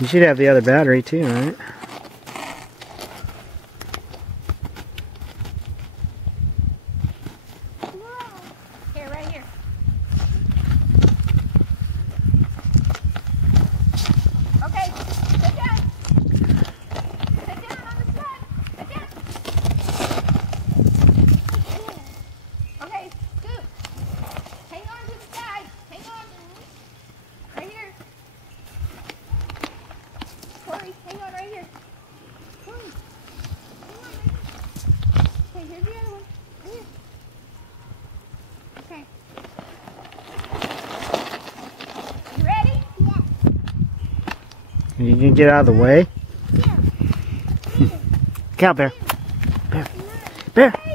You should have the other battery too, right? Here, right here. Okay, sit down. Sit down on the sled. Sit down. Okay, scoot. Hang on to the side. Hang on. Right here. Corey, hang on right here. Corey, hang on right here. Okay, here's the other one. Right here. Okay. You ready? You can get out of the way. Yeah. Come out, Bear. Bear. Bear.